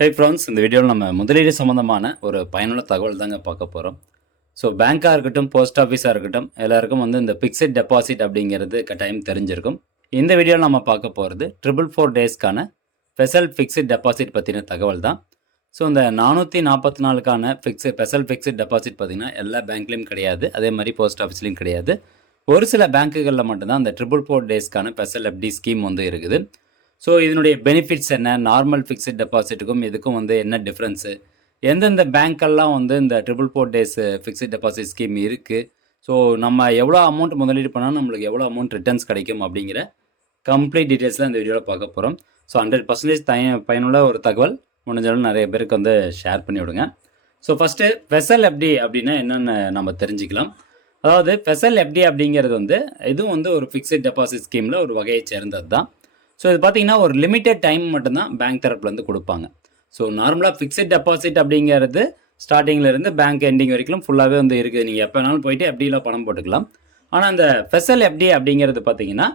Hey friends, இந்த வீடியோவில் நம்ம முதலீடு சம்மந்தமான ஒரு பயனுள்ள தகவல் தாங்க பார்க்க போகிறோம். ஸோ பேங்காக இருக்கட்டும், போஸ்ட் ஆஃபீஸாக இருக்கட்டும், எல்லாருக்கும் இந்த ஃபிக்ஸட் டெபாசிட் அப்படிங்கிறது கட்டாயம் தெரிஞ்சிருக்கும். இந்த வீடியோவில் நம்ம பார்க்க போகிறது 444 டேஸ்க்கான ஸ்பெஷல் ஃபிக்ஸட் டெபாசிட் பற்றின தகவல் தான். ஸோ இந்த 444க்கான ஸ்பெஷல் ஃபிக்ஸட் டெபாசிட் பார்த்திங்கன்னா எல்லா பேங்க்லேயும் கிடையாது, அதே மாதிரி போஸ்ட் ஆஃபீஸ்லேயும் கிடையாது. ஒரு சில பேங்க்குகளில் மட்டும்தான் அந்த 444 டேஸ்க்கான ஸ்பெஷல் எஃப்டி ஸ்கீம் இருக்குது. ஸோ இதனுடைய பெனிஃபிட்ஸ் என்ன, நார்மல் ஃபிக்ஸட் டெபாசிட்டுக்கும் இதுக்கும் என்ன டிஃப்ரென்ஸு, எந்தெந்த பேங்க்கெல்லாம் இந்த 444 டேஸ் ஃபிக்ஸட் டெபாசிட் ஸ்கீம் இருக்குது, ஸோ நம்ம எவ்வளோ அமௌண்ட் முதலீடு பண்ணால் நம்மளுக்கு எவ்வளோ அமௌண்ட் ரிட்டர்ன்ஸ் கிடைக்கும் அப்படிங்கிற கம்ப்ளீட் டீட்டெயில்ஸில் இந்த வீடியோவில் பார்க்க போகிறோம். ஸோ 100% பயனுள்ள ஒரு தகவல், முடிஞ்சாலும் நிறைய பேருக்கு ஷேர் பண்ணி விடுங்க. ஸோ ஃபஸ்ட்டு ஸ்பெஷல் எஃப்டி அப்படின்னா என்னென்னு நம்ம தெரிஞ்சுக்கலாம். அதாவது ஸ்பெஷல் எஃப்டி அப்படிங்கிறது இதுவும் ஒரு ஃபிக்ஸட் டெபாசிட் ஸ்கீமில் ஒரு வகையை சேர்ந்தது தான். ஸோ இது பார்த்தீங்கன்னா ஒரு லிமிட்டட் டைம் மட்டும்தான் பேங்க் தரப்புலேருந்து கொடுப்பாங்க. ஸோ நார்மலாக ஃபிக்ஸட் டெபாசிட் அப்படிங்கிறது ஸ்டார்டிங்கிலேருந்து பேங்க் எண்டிங் வரைக்கும் ஃபுல்லாகவே இருக்குது. நீங்கள் எப்போ வேணாலும் போயிட்டு எஃப்டியில் பணம் போட்டுக்கலாம். ஆனால் அந்த ஸ்பெஷல் எஃப்டி அப்படிங்கிறது பார்த்தீங்கன்னா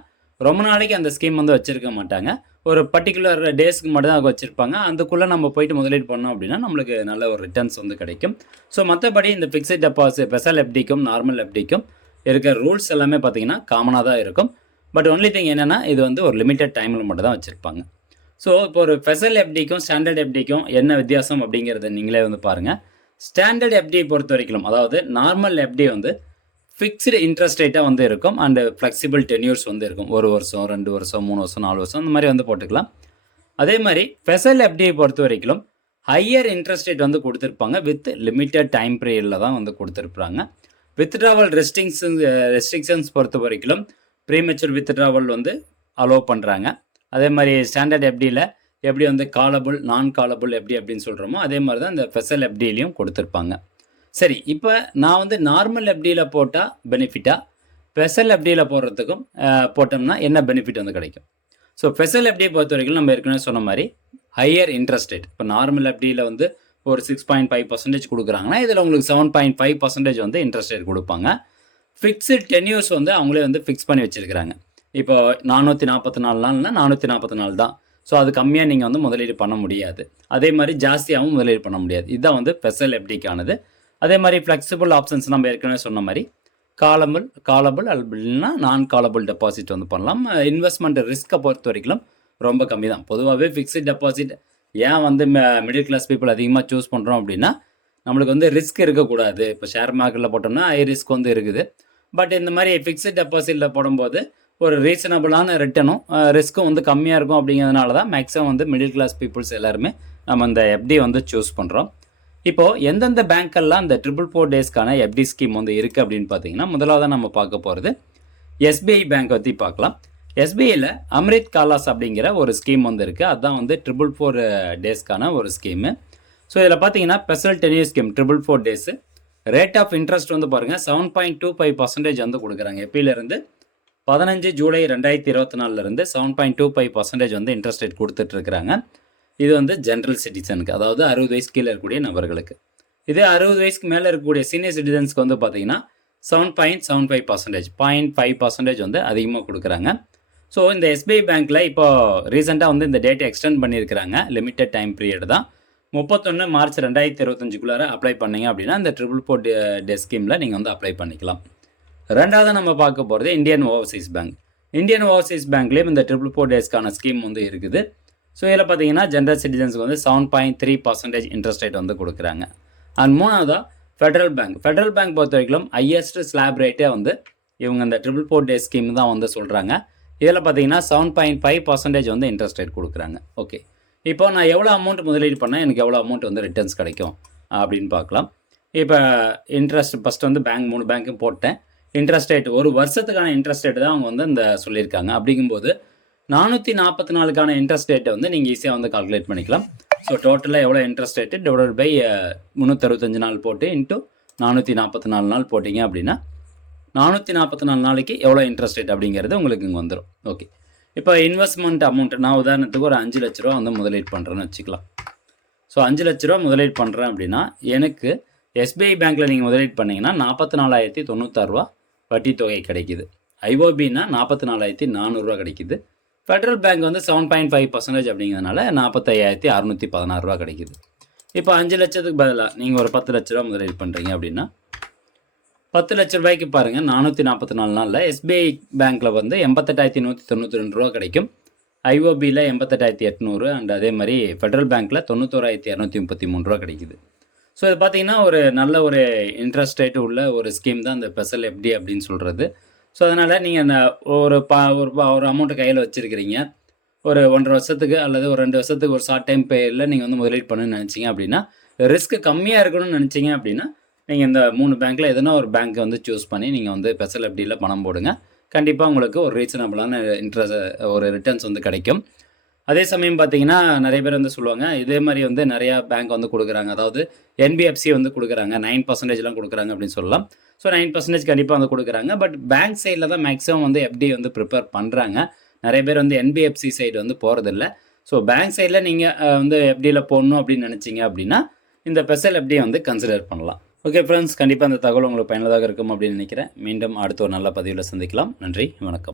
ரொம்ப நாளைக்கு அந்த ஸ்கீம் வச்சுருக்க மாட்டாங்க. ஒரு பர்டிகுலர் டேஸ்க்கு மட்டும் தான் வச்சுருப்பாங்க. அதுக்குள்ளே நம்ம போயிட்டு முதலீடு பண்ணோம் அப்படின்னா நம்மளுக்கு நல்ல ஒரு ரிட்டர்ன்ஸ் கிடைக்கும். ஸோ மற்றபடி இந்த ஃபிக்ஸட் டெபாசிட் ஸ்பெஷல் எஃப்டிக்கும் நார்மல் எஃப்டிக்கும் இருக்கிற ரூல்ஸ் எல்லாமே பார்த்தீங்கன்னா காமனாக தான் இருக்கும். பட் ஒன்லி திங் என்னென்னா இது ஒரு லிமிட்டட் டைமில் மட்டும் தான் வச்சுருப்பாங்க. ஸோ இப்போ ஒரு ஸ்பெஷல் எஃப்டிக்கும் ஸ்டாண்டர்ட் எஃப்டிக்கும் என்ன வித்தியாசம் அப்படிங்கிறத நீங்களே பாருங்கள். ஸ்டாண்டர்ட் எஃப்டியை பொறுத்த வரைக்கும், அதாவது நார்மல் எஃப்டி ஃபிக்ஸ்டு இன்ட்ரெஸ்ட் ரேட்டாக இருக்கும். அண்ட் ஃப்ளெக்சிபிள் டென்யூர்ஸ் இருக்கும். 1 வருஷம், 2 வருஷம், 3 வருஷம், 4 வருஷம் அந்த மாதிரி போட்டுக்கலாம். அதே மாதிரி ஸ்பெஷல் எஃப்டியை பொறுத்த வரைக்கும் ஹையர் இன்ட்ரெஸ்ட் ரேட் கொடுத்துருப்பாங்க. வித் லிமிட்டட் டைம் பீரியடில் தான் கொடுத்துருப்பாங்க. வித்ட்ராவல் ரெஸ்ட்ரிக்ஷன்ஸ் பொறுத்த வரைக்கும் ப்ரீமெச்சூர் வித்ட்ராவல் அலோவ் பண்ணுறாங்க. அதே மாதிரி ஸ்டாண்டர்ட் எஃப்டியில் எப்படி காலபிள், நான் காலபிள் எப்படி அப்படின்னு சொல்கிறோமோ அதே மாதிரி தான் இந்த ஸ்பெஷல் எஃப்டிலையும் கொடுத்துருப்பாங்க. சரி, இப்போ நான் நார்மல் எஃப்டியில் போட்டால் பெனிஃபிட்டாக, ஸ்பெஷல் எஃப்டியில் போடுறதுக்கும் போட்டோம்னா என்ன பெனிஃபிட் கிடைக்கும். ஸோ ஸ்பெஷல் எஃப்டியை பொறுத்த வரைக்கும் நம்ம ஏற்கனவே சொன்ன மாதிரி ஹையர் இன்ட்ரெஸ்ட் ரேட். இப்போ நார்மல் எஃப்டியில் ஒரு 6.5% கொடுக்குறாங்கன்னா இதில் உங்களுக்கு 7.5% இன்ட்ரெஸ்ட் ரேட் கொடுப்பாங்க. ஃபிக்ஸட் டென்யூர்ஸ் அவங்களே ஃபிக்ஸ் பண்ணி வச்சுருக்கிறாங்க. இப்போ 444 நாள்னா 444 தான். ஸோ அது கம்மியாக நீங்கள் முதலீடு பண்ண முடியாது. அதே மாதிரி ஜாஸ்தியாகவும் முதலீடு பண்ண முடியாது. இதுதான் ஸ்பெஷல் எஃப்டிக்கானது. அதே மாதிரி ஃப்ளெக்சிபிள் ஆப்ஷன்ஸ் நம்ம ஏற்கனவே சொன்ன மாதிரி காலபிள் அப்படின்னா நான் காலபிள் டெபாசிட் பண்ணலாம். இன்வெஸ்ட்மெண்ட் ரிஸ்க்கை பொறுத்த வரைக்கும் ரொம்ப கம்மி தான். பொதுவாகவே ஃபிக்ஸட் டெபாசிட் ஏன் மிடில் கிளாஸ் பீப்புள் அதிகமாக சூஸ் பண்ணுறோம் அப்படின்னா நம்மளுக்கு ரிஸ்க் இருக்கக்கூடாது. இப்போ ஷேர் மார்க்கெட்டில் போட்டோம்னா ஹை ரிஸ்க் இருக்குது. பட் இந்த மாதிரி ஃபிக்ஸட் டெபாசிட்டில் போடும்போது ஒரு ரீசனபிளான ரிட்டனும் ரிஸ்க்கும் கம்மியாக இருக்கும். அப்படிங்கிறதுனால தான் மேக்ஸிமம் மிடில் கிளாஸ் பீப்புள்ஸ் எல்லாருமே நம்ம இந்த எஃப்டி சூஸ் பண்ணுறோம். இப்போது எந்தெந்த பேங்க்கெல்லாம் இந்த 444 டேஸ்க்கான எஃப்டி ஸ்கீம் இருக்குது அப்படின்னு பார்த்தீங்கன்னா, முதலாவது நம்ம பார்க்க போகிறது எஸ்பிஐ பேங்க் பற்றி பார்க்கலாம். எஸ்பிஐயில் அம்ரித் காலாஸ் அப்படிங்கிற ஒரு ஸ்கீம் இருக்குது. அதுதான் 444 டேஸ்க்கான ஒரு ஸ்கீமு. ஸோ இதில் பார்த்தீங்கன்னா special tenure scheme 444 days. Rate of interest பாருங்கள் 7.25% கொடுக்குறாங்க. எப்பிலேருந்து 15 ஜூலை 2024 7.25% இன்ட்ரெஸ்ட் ரேட் கொடுத்துட்ருக்குறாங்க. இது ஜென்ரல் சிட்டிசனுக்கு, அதாவது 60 வயசு கீழே இருக்கக்கூடிய நபர்களுக்கு. இதே 60 வயசுக்கு மேலே இருக்கக்கூடிய சீனியர் சிட்டிசன்ஸ்க்கு பார்த்தீங்கன்னா 7.75% 0.5% அதிகமாக கொடுக்குறாங்க. ஸோ இந்த எஸ்பிஐ பேங்க்கில் இப்போ ரீசெண்டாக இந்த டேட்டை எக்ஸ்டெண்ட் பண்ணியிருக்கிறாங்க. லிமிட்டட் டைம் பீரியட் தான். 31 மார்ச் 2025 அப்ளை பண்ணிங்க அப்படின்னா இந்த 444 டே ஸ்கீமில் நீங்கள் அப்ளை பண்ணிக்கலாம். ரெண்டாவது நம்ம பார்க்க போகிறது Indian Overseas Bank. Indian Overseas பேங்க்லேயும் இந்த 444 டேஸ்க்கான ஸ்கீம் இருக்குது. ஸோ இதில் பார்த்தீங்கன்னா ஜென்ரல் சிட்டிசன்ஸ்க்கு 7.3% இன்ட்ரெஸ்ட் ரேட் கொடுக்குறாங்க. அண்ட் மூணாவதாக ஃபெடரல் பேங்க். ஃபெடரல் பேங்க் பொறுத்த வரைக்கும் ஹையஸ்ட் ஸ்லாப் ரேட்டே இவங்க இந்த 444 டே ஸ்கீம் தான் சொல்கிறாங்க. இதில் பார்த்தீங்கன்னா 7.5% இன்ட்ரெஸ்ட் ரேட் கொடுக்குறாங்க. ஓகே, இப்போ நான் எவ்வளோ அமௌண்ட் முதலீடு பண்ணால் எனக்கு எவ்வளோ அமௌண்ட் ரிட்டர்ன்ஸ் கிடைக்கும் அப்படின்னு பார்க்கலாம். இப்போ இன்ட்ரெஸ்ட் ஃபஸ்ட்டு பேங்க் 3 பேங்க்கும் போட்டேன். இன்ட்ரெஸ்ட் ரேட் ஒரு வருஷத்துக்கான இன்ட்ரெஸ்ட் ரேட் தான் அவங்க இந்த சொல்லியிருக்காங்க. அப்படிங்கும்போது 444க்கான இன்ட்ரெஸ்ட் ரேட்டை நீங்கள் ஈஸியாக கால்குலேட் பண்ணிக்கலாம். ஸோ டோட்டலாக எவ்வளோ இன்ட்ரெஸ்ட் ரேட்டு டிவைடட் பை 365 நாள் போட்டு இன்ட்டு 444 நாள் போட்டிங்க அப்படின்னா 444 நாளைக்கு எவ்வளோ இன்ட்ரெஸ்ட் ரேட் அப்படிங்கிறது உங்களுக்கு இங்கே வந்துடும். ஓகே, இப்போ இன்வெஸ்ட்மெண்ட் அமௌண்ட் நான் உதாரணத்துக்கு ஒரு 5 லட்ச ரூபா முதலீடு பண்ணுறேன்னு வச்சுக்கலாம். ஸோ 5 லட்ச ரூபா முதலீடு பண்ணுறேன் அப்படின்னா எனக்கு எஸ்பிஐ பேங்க்கில் நீங்கள் முதலீடு பண்ணிங்கன்னா 44,096 ரூபா வட்டி தொகை கிடைக்கிது. ஐஓபின்னா 44,400 ரூபா கிடைக்கிது. ஃபெடரல் பேங்க் வந்து 7.5% அப்படிங்கிறதுனால 45,616 ரூபா கிடைக்குது. இப்போ 5 லட்சத்துக்கு பதிலாக நீங்கள் ஒரு 10 லட்ச ரூபா முதலீடு பண்ணுறீங்க அப்படின்னா 10 லட்ச ரூபாய்க்கு பாருங்கள் 444 நாளில் எஸ்பிஐ பேங்க்கில் வந்து 88,192 ரூபா கிடைக்கும். ஐஓபியில் 88,800 அண்ட் அதே மாதிரி ஃபெடரல் பேங்க்கில் 91,233 ரூபா கிடைக்குது. ஸோ இது பார்த்தீங்கன்னா ஒரு நல்ல ஒரு இன்ட்ரெஸ்ட் ரேட்டு உள்ள ஒரு ஸ்கீம் தான் இந்த ஸ்பெஷல் எஃப்டி அப்படின்னு சொல்கிறது. ஸோ அதனால் நீங்கள் ஒரு அமௌண்ட்டை கையில் வச்சுருக்கிறீங்க, ஒரு 1.5 வருஷத்துக்கு அல்லது ஒரு 2 வருஷத்துக்கு ஒரு ஷார்ட் டைம் பீரியடில் நீங்கள் வந்து முதலீடு பண்ணணும்னு நினச்சிங்க அப்படின்னா, ரிஸ்க் கம்மியாக இருக்கணும்னு நினச்சிங்க அப்படின்னா நீங்கள் இந்த 3 பேங்க்கில் எதனா ஒரு பேங்க்கை வந்து சூஸ் பண்ணி நீங்கள் வந்து ஸ்பெஷல் எஃப்டியில் பணம் போடுங்க. கண்டிப்பாக உங்களுக்கு ஒரு ரீசனபிளான ஒரு ரிட்டர்ன்ஸ் வந்து கிடைக்கும். அதே சமயம் பார்த்தீங்கன்னா நிறைய பேர் வந்து சொல்லுவாங்க, இதே மாதிரி வந்து நிறையா பேங்க் வந்து கொடுக்குறாங்க, அதாவது என்பிஎஃப்சி வந்து கொடுக்குறாங்க, 9%லாம் கொடுக்குறாங்க அப்படின்னு சொல்லலாம். ஸோ 9% கண்டிப்பாக வந்து கொடுக்குறாங்க. பட் பேங்க் சைடில் தான் மேக்ஸிமம் வந்து எஃப்டி வந்து ப்ரிப்பேர் பண்ணுறாங்க. நிறைய பேர் வந்து என்பிஎஃப்சி சைடு வந்து போகிறதில்ல. ஸோ பேங்க் சைடில் நீங்கள் வந்து எஃப்டியில் போடணும் அப்படின்னு நினச்சிங்க அப்படின்னா இந்த ஸ்பெஷல் எஃப்டியை வந்து கன்சிடர் பண்ணலாம். ஓகே ஃப்ரெண்ட்ஸ், கண்டிப்பாக அந்த தகவல் உங்களுக்கு பயனுள்ளதாக இருக்கும் அப்படின்னு நினைக்கிறேன். மீண்டும் அடுத்த ஒரு நல்ல பதிவில் சந்திக்கலாம். நன்றி, வணக்கம்.